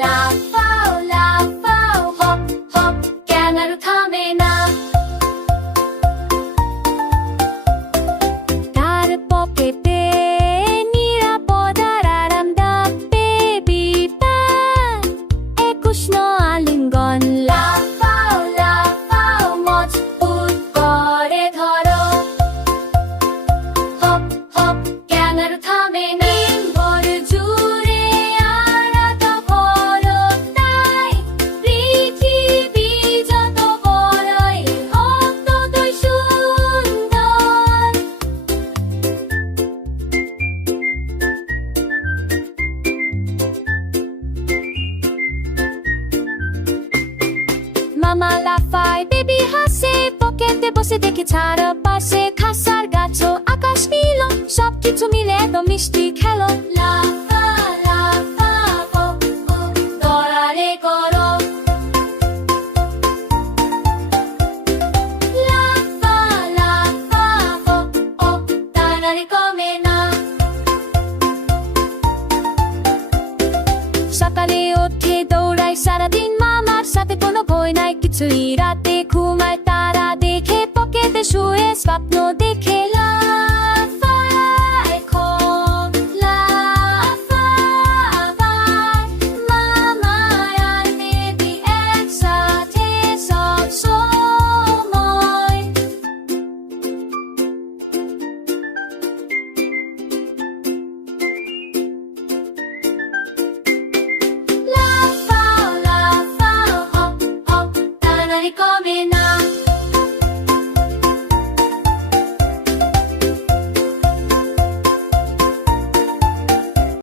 লাফাও লাফাও hop hop কেন আর থামে না। তার পকেটে নিরাপদ আর আরামদায়ক বেবি প্যাড, 21 আলিঙ্গন। লাফাও লাফাও মজবুত করে ধরো, হপ হপ কেন আর থামে না। ভোর জুড়ে আরাধা ভরো তাই, পৃথিবী যত বড়ই হোক ততই সুন্দর। মামা লাফায়, বেবি হাসে, পকেটে বসে দেখে চারপাশে খাসার গাছও আকাশ নীল, সবকিছু মিলে এত মিষ্টি খেলো। লাফা লাফা ও ও দৌড়ারে করো, লাফা লাফা ও ও তাড়াতাড়ি কমে না। সকালে উঠে দৌড়ায় সারাদিন, মামার সাথে কোনো ভয় নাই কিছুই। রাতে ঘুমায় তারা দেখে, পকেটে শুয়ে স্বপ্ন